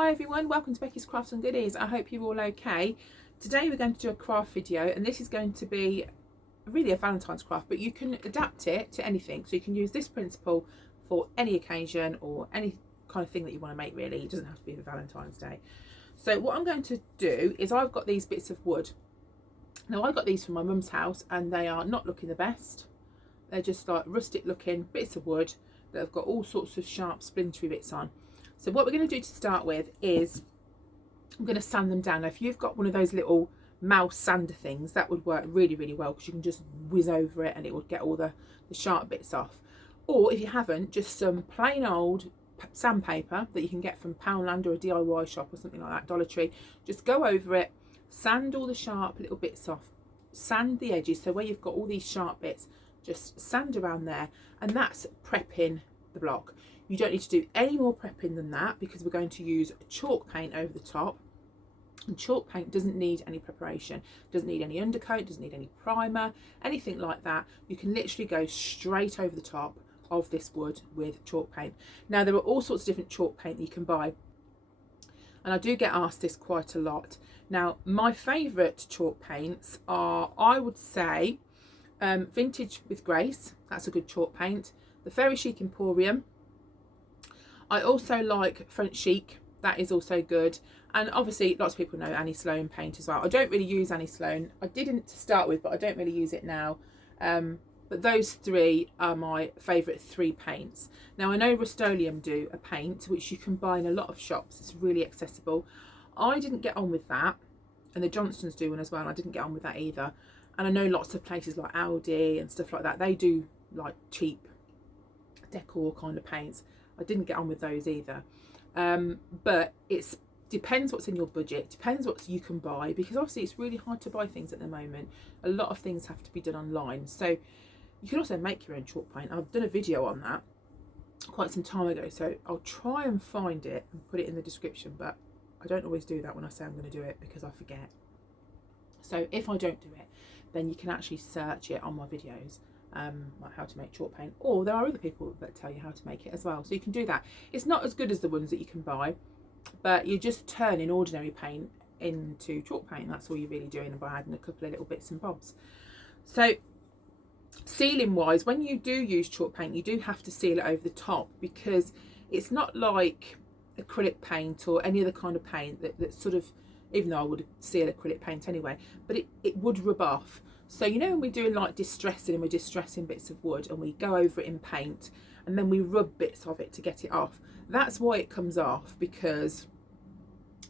Hi everyone, welcome to Becky's Crafts and Goodies. I hope you're all okay. Today we're going to do a craft video, and this is going to be really a Valentine's craft, but you can adapt it to anything. So you can use this principle for any occasion or any kind of thing that you want to make really. It doesn't have to be for Valentine's Day. So what I'm going to do is I've got these bits of wood. Now I got these from my mum's house and they are not looking the best. They're just like rustic looking bits of wood that have got all sorts of sharp splintery bits on. So what we're going to do to start with is I'm going to sand them down. Now if you've got one of those little mouse sander things, that would work really well, because you can just whiz over it and it would get all the sharp bits off. Or if you haven't, just some plain old sandpaper that you can get from Poundland or a DIY shop or something like that, Dollar Tree. Just go over it, sand all the sharp little bits off, sand the edges, so where you've got all these sharp bits, just sand around there, and that's prepping the block. You don't need to do any more prepping than that, because we're going to use chalk paint over the top, and chalk paint doesn't need any preparation, doesn't need any undercoat, doesn't need any primer, anything like that. You can literally go straight over the top of this wood with chalk paint. Now there are all sorts of different chalk paint that you can buy, and I do get asked this quite a lot. Now my favourite chalk paints are, I would say, Vintage with Grace, that's a good chalk paint, the Fairy Chic Emporium. I also like Frenchic, that is also good, and obviously lots of people know Annie Sloan paint as well. I don't really use Annie Sloan, I didn't to start with, but I don't really use it now. But those three are my favourite three paints. Now I know Rust-Oleum do a paint which you can buy in a lot of shops, it's really accessible. I didn't get on with that, and the Johnstons do one as well, and I didn't get on with that either. And I know lots of places like Aldi and stuff like that, they do like cheap decor kind of paints. I didn't get on with those either. But it depends what's in your budget, depends what you can buy, because obviously it's really hard to buy things at the moment. A lot of things have to be done online. So you can also make your own chalk paint. I've done a video on that quite some time ago, so I'll try and find it and put it in the description, but I don't always do that when I say I'm going to do it, because I forget. So if I don't do it, then you can actually search it on my videos, like how to make chalk paint, or there are other people that tell you how to make it as well, so you can do that. It's not as good as the ones that you can buy, but you're just turning ordinary paint into chalk paint. That's all you're really doing, by adding a couple of little bits and bobs. So sealing wise, when you do use chalk paint, you do have to seal it over the top, because it's not like acrylic paint or any other kind of paint that sort of, even though I would seal acrylic paint anyway, but it would rub off. So you know when we're doing like distressing, and we're distressing bits of wood and we go over it in paint and then we rub bits of it to get it off, that's why it comes off, because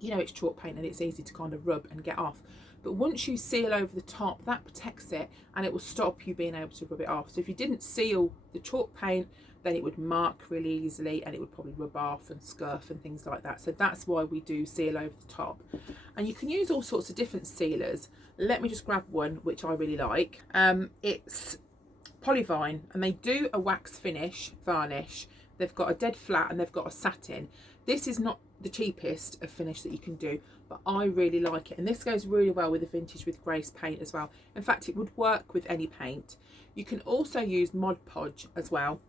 you know it's chalk paint and it's easy to kind of rub and get off. But once you seal over the top, that protects it and it will stop you being able to rub it off. So if you didn't seal the chalk paint, then it would mark really easily and it would probably rub off and scuff and things like that. So that's why we do seal over the top. And you can use all sorts of different sealers. Let me just grab one which I really like. It's Polyvine, and they do a wax finish varnish. They've got a dead flat and they've got a satin. This is not the cheapest of finish that you can do, but I really like it, and this goes really well with the Vintage with Grace paint as well. In fact, it would work with any paint. You can also use Mod Podge as well.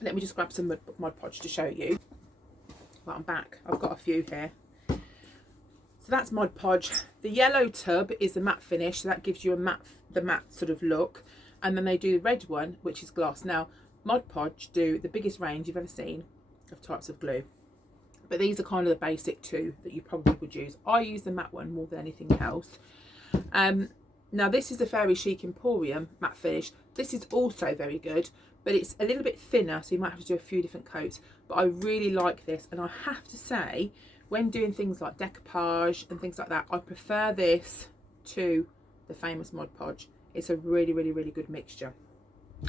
Let me just grab some Mod Podge to show you. Well, I'm back, I've got a few here. So that's Mod Podge. The yellow tub is the matte finish, so that gives you the matte sort of look, and then they do the red one, which is gloss. Now Mod Podge do the biggest range you've ever seen of types of glue, but these are kind of the basic two that you probably would use. I use the matte one more than anything else. Now this is the Fairy Chic Emporium matte finish. This is also very good, but it's a little bit thinner, so you might have to do a few different coats, but I really like this. And I have to say, when doing things like decoupage and things like that, I prefer this to the famous Mod Podge. It's a really good mixture.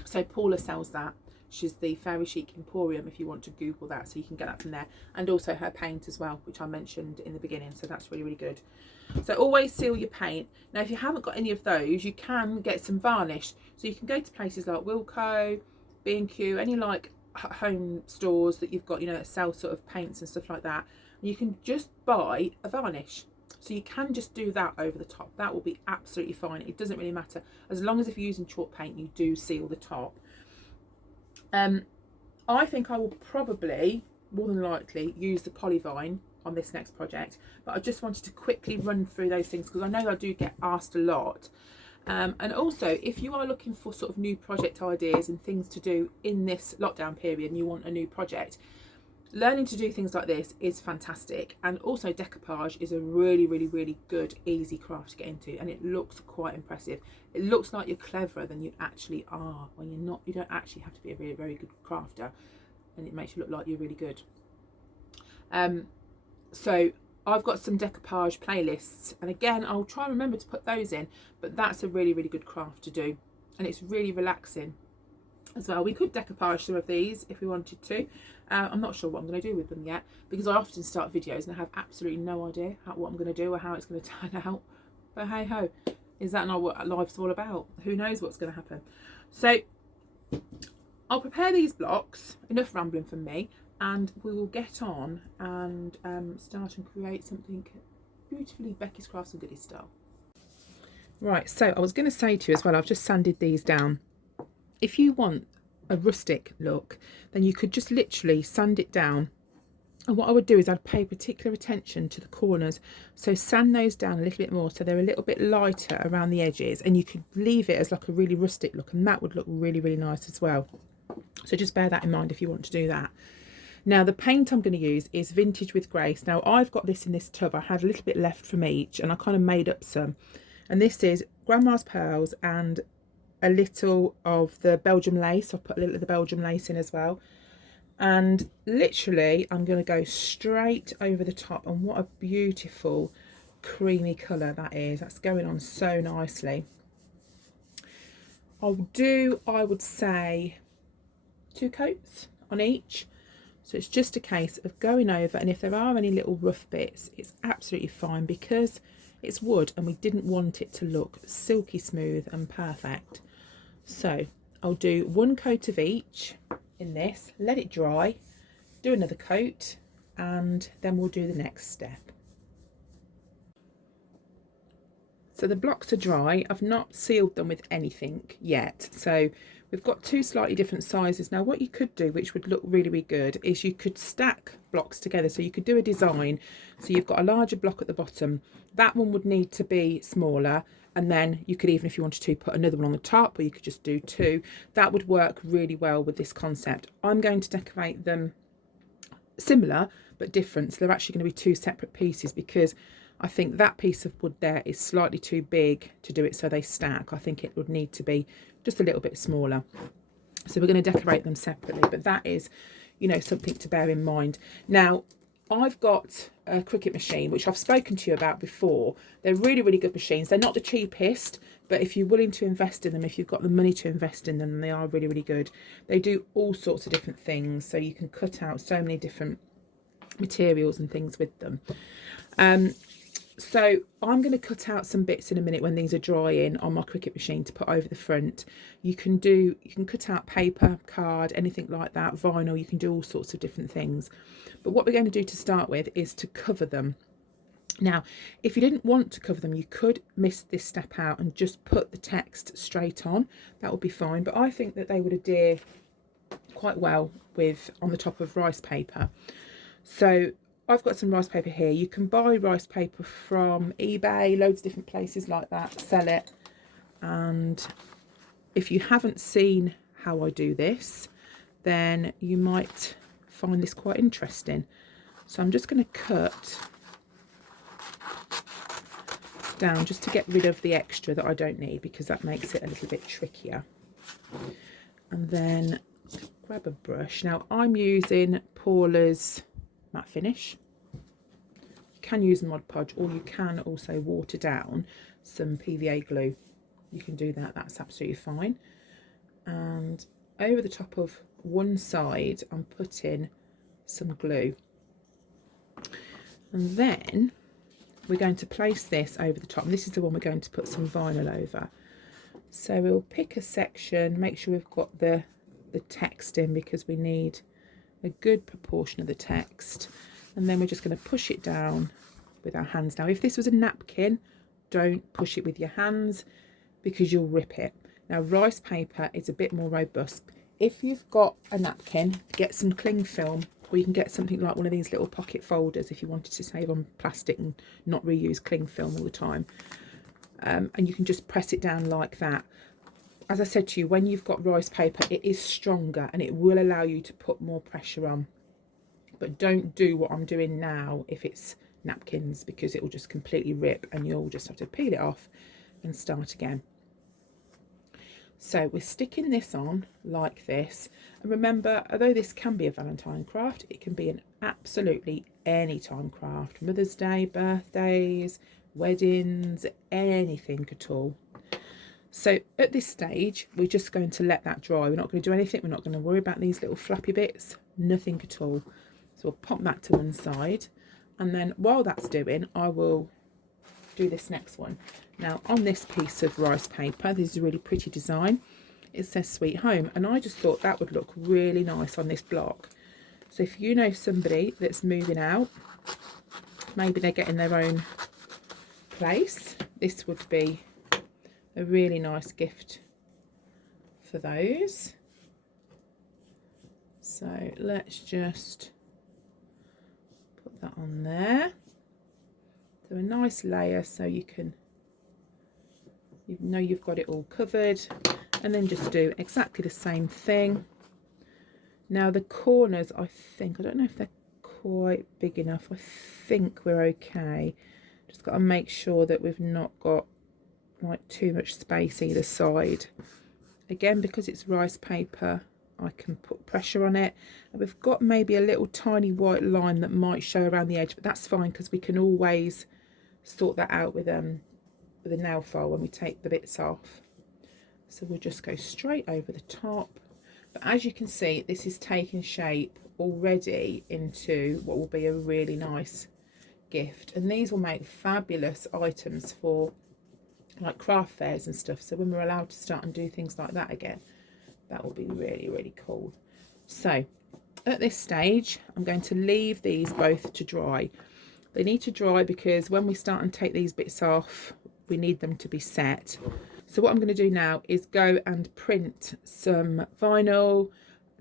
So Paula sells that. She's the Fairy Chic Emporium, if you want to Google that, so you can get that from there. And also her paint as well, which I mentioned in the beginning, so that's really good. So always seal your paint. Now if you haven't got any of those, you can get some varnish. So you can go to places like Wilko, B&Q, any like home stores that you've got, you know, that sell sort of paints and stuff like that. And you can just buy a varnish. So you can just do that over the top. That will be absolutely fine. It doesn't really matter. As long as if you're using chalk paint, you do seal the top. I think I will probably, more than likely, use the Polyvine on this next project, but I just wanted to quickly run through those things because I know I do get asked a lot. And also, if you are looking for sort of new project ideas and things to do in this lockdown period and you want a new project, learning to do things like this is fantastic. And also decoupage is a really, really, really good, easy craft to get into, and it looks quite impressive. It looks like you're cleverer than you actually are when you're not. You don't actually have to be a really very good crafter, and it makes you look like you're really good. So I've got some decoupage playlists, and again I'll try and remember to put those in, but that's a really, really good craft to do, and it's really relaxing as well. We could decoupage some of these if we wanted to. I'm not sure what I'm going to do with them yet, because I often start videos and I have absolutely no idea what I'm going to do or how it's going to turn out. But hey ho, is that not what life's all about? Who knows what's going to happen? So I'll prepare these blocks, enough rambling from me, and we will get on and start and create something beautifully Becky's Crafts and Goodies style. Right, so I was going to say to you as well, I've just sanded these down. If you want a rustic look, then you could just literally sand it down, and what I would do is I'd pay particular attention to the corners, so sand those down a little bit more so they're a little bit lighter around the edges, and you could leave it as like a really rustic look, and that would look really, really nice as well. So just bear that in mind if you want to do that. Now the paint I'm going to use is Vintage with Grace. Now I've got this in this tub, I had a little bit left from each and I kind of made up some, and this is Grandma's Pearls and a little of the Belgium lace. I've put a little of the Belgium lace in as well, and literally I'm going to go straight over the top, and what a beautiful creamy colour that is. That's going on so nicely. I'll do, I would say, 2 coats on each, so it's just a case of going over, and if there are any little rough bits, it's absolutely fine because it's wood and we didn't want it to look silky smooth and perfect. So I'll do 1 coat of each in this, let it dry, do another coat, and then we'll do the next step. So the blocks are dry. I've not sealed them with anything yet. So we've got 2 slightly different sizes. Now what you could do, which would look really, really good, is you could stack blocks together. So you could do a design. So you've got a larger block at the bottom. That one would need to be smaller. And then you could even, if you wanted to, put another one on the top, or you could just do 2. That would work really well with this concept. I'm going to decorate them similar but different. So they're actually going to be 2 separate pieces, because I think that piece of wood there is slightly too big to do it so they stack. I think it would need to be just a little bit smaller. So we're going to decorate them separately, but that is, you know, something to bear in mind. Now, I've got a Cricut machine, which I've spoken to you about before. They're really, really good machines. They're not the cheapest, but if you're willing to invest in them, if you've got the money to invest in them, they are really, really good. They do all sorts of different things, so you can cut out so many different materials and things with them. So I'm going to cut out some bits in a minute when these are drying on my Cricut machine to put over the front. You can cut out paper, card, anything like that, vinyl. You can do all sorts of different things. But what we're going to do to start with is to cover them. Now, if you didn't want to cover them, you could miss this step out and just put the text straight on. That would be fine. But I think that they would adhere quite well with on the top of rice paper. So I've got some rice paper here. You can buy rice paper from eBay, loads of different places like that sell it. And if you haven't seen how I do this, then you might find this quite interesting. So I'm just going to cut down just to get rid of the extra that I don't need, because that makes it a little bit trickier. And then grab a brush. Now I'm using Paula's matte finish. You can use Mod Podge, or you can also water down some PVA glue. You can do that, that's absolutely fine. And over the top of one side I'm putting some glue, and then we're going to place this over the top, and this is the one we're going to put some vinyl over. So we'll pick a section, make sure we've got the text in, because we need a good proportion of the text, and then we're just going to push it down with our hands. Now if this was a napkin, don't push it with your hands because you'll rip it. Now rice paper is a bit more robust. If you've got a napkin, get some cling film or you can get something like one of these little pocket folders if you wanted to save on plastic and not reuse cling film all the time. And you can just press it down like that. As I said to you, when you've got rice paper, it is stronger and it will allow you to put more pressure on. But don't do what I'm doing now if it's napkins, because it will just completely rip and you'll just have to peel it off and start again. So we're sticking this on like this. And remember, although this can be a Valentine craft, it can be an absolutely anytime craft. Mother's Day, birthdays, weddings, anything at all. So at this stage, we're just going to let that dry. We're not going to do anything. We're not going to worry about these little flappy bits, nothing at all. So we'll pop that to one side. And then while that's doing, I will do this next one. Now on this piece of rice paper, this is a really pretty design. It says Sweet Home, and I just thought that would look really nice on this block. So if you know somebody that's moving out, maybe they're getting their own place, this would be a really nice gift for those. So let's just put that on there. So a nice layer so you know you've got it all covered, and then just do exactly the same thing. Now the corners, I don't know if they're quite big enough. I think we're okay. Just got to make sure that we've not got like too much space either side. Again, because it's rice paper, I can put pressure on it, and we've got maybe a little tiny white line that might show around the edge, but that's fine because we can always sort that out with a nail file when we take the bits off. So we'll just go straight over the top. But as you can see, this is taking shape already into what will be a really nice gift, and these will make fabulous items for like craft fairs and stuff. So when we're allowed to start and do things like that again, that will be really, really cool. So at this stage, I'm going to leave these both to dry. They need to dry because when we start and take these bits off, we need them to be set. So what I'm going to do now is go and print some vinyl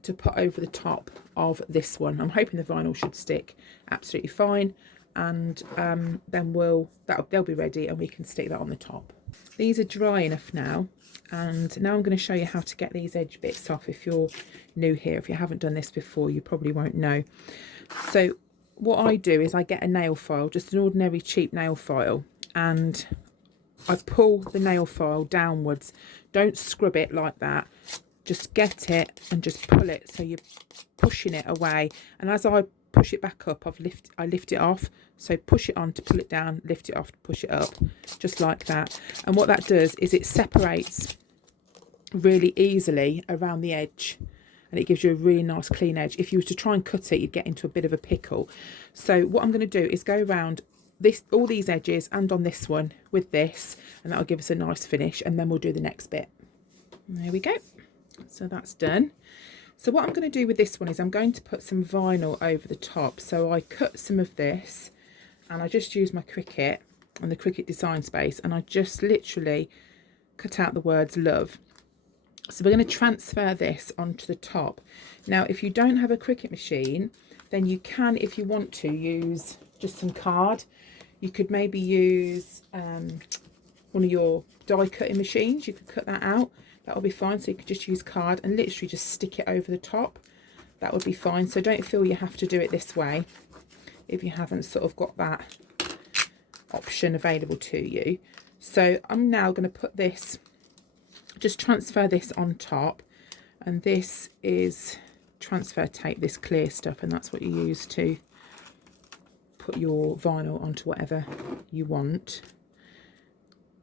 to put over the top of this one. I'm hoping the vinyl should stick absolutely fine, and then they'll be ready and we can stick that on the top. These are dry enough now, and now I'm going to show you how to get these edge bits off. If you're new here, if you haven't done this before, you probably won't know. So what I do is I get a nail file, just an ordinary cheap nail file, and I pull the nail file downwards. Don't scrub it like that. Just get it and just pull it so you're pushing it away. And as I push it back up, I lift it off. So push it on to pull it down, lift it off to push it up, just like that. And what that does is it separates really easily around the edge, and it gives you a really nice clean edge. If you were to try and cut it, you'd get into a bit of a pickle. So what I'm going to do is go around all these edges and on this one with this, and that'll give us a nice finish, and then we'll do the next bit. There we go. So that's done. So what I'm going to do with this one is I'm going to put some vinyl over the top. So I cut some of this, and I just use my Cricut and the Cricut design space, and I just literally cut out the words love. So we're going to transfer this onto the top. Now if you don't have a Cricut machine, then you can, if you want to, use just some card. You could maybe use one of your die cutting machines. You could cut that out. That'll be fine. So you could just use card and literally just stick it over the top. That would be fine. So don't feel you have to do it this way if you haven't sort of got that option available to you. So I'm now going to put this, just transfer this on top, and this is transfer tape, this clear stuff, and that's what you use to put your vinyl onto whatever you want.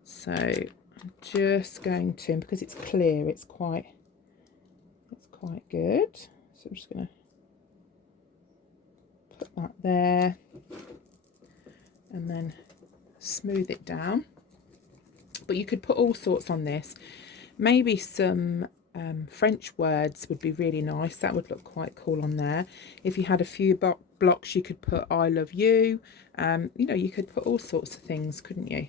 So I'm just going to, because it's clear, it's quite good. So I'm just going to put that there and then smooth it down. But you could put all sorts on this. Maybe some French words would be really nice. That would look quite cool on there. If you had a few blocks, you could put I love you. You know, you could put all sorts of things, couldn't you?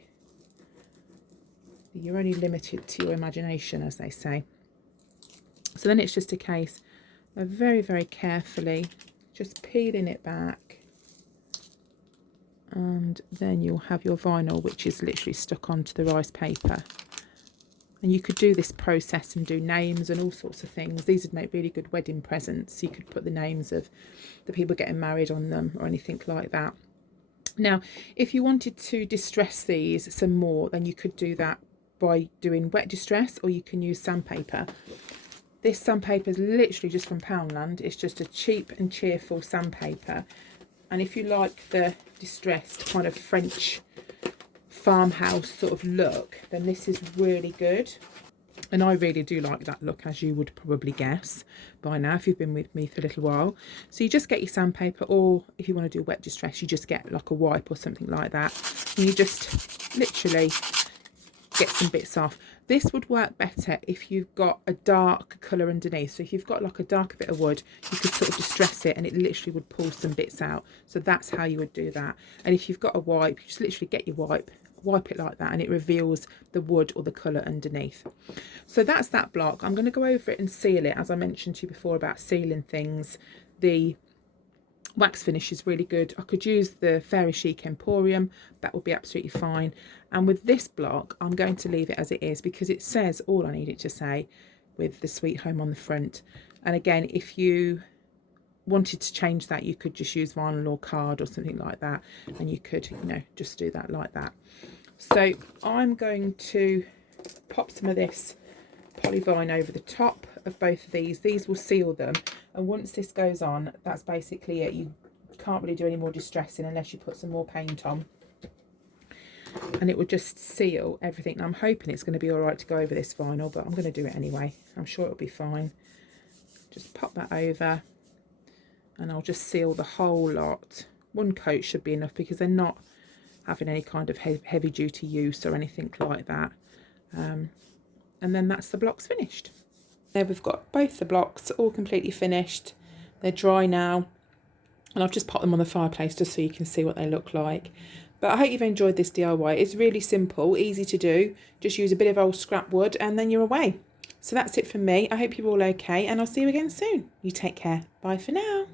You're only limited to your imagination, as they say. So then it's just a case of very, very carefully just peeling it back, and then you'll have your vinyl, which is literally stuck onto the rice paper. And you could do this process and do names and all sorts of things. These would make really good wedding presents. You could put the names of the people getting married on them or anything like that. Now, if you wanted to distress these some more, then you could do that by doing wet distress, or you can use sandpaper. This sandpaper is literally just from Poundland. It's just a cheap and cheerful sandpaper. And if you like the distressed kind of French farmhouse sort of look, then this is really good. And I really do like that look, as you would probably guess by now if you've been with me for a little while. So you just get your sandpaper, or if you want to do wet distress, you just get like a wipe or something like that, and you just literally get some bits off. This would work better if you've got a dark colour underneath. So if you've got like a darker bit of wood, you could sort of distress it and it literally would pull some bits out. So that's how you would do that. And if you've got a wipe, you just literally get your wipe it like that, and it reveals the wood or the colour underneath. So that's that block. I'm going to go over it and seal it, as I mentioned to you before about sealing things. The wax finish is really good. I could use the Chic Emporium, that would be absolutely fine. And with this block, I'm going to leave it as it is, because it says all I need it to say with the Sweet Home on the front. And again, if you wanted to change that, you could just use vinyl or card or something like that, and you could, you know, just do that like that. So I'm going to pop some of this polyvine over the top of both of these. These will seal them, and once this goes on, that's basically it. You can't really do any more distressing unless you put some more paint on, and it will just seal everything. And I'm hoping it's going to be all right to go over this vinyl, but I'm going to do it anyway. I'm sure it'll be fine. Just pop that over, and I'll just seal the whole lot. One coat should be enough, because they're not having any kind of heavy duty use or anything like that. And then that's the blocks finished. There we've got both the blocks all completely finished. They're dry now, and I've just popped them on the fireplace just so you can see what they look like. But I hope you've enjoyed this DIY. It's really simple, easy to do. Just use a bit of old scrap wood and then you're away. So that's it from me. I hope you're all okay, and I'll see you again soon. You take care. Bye for now.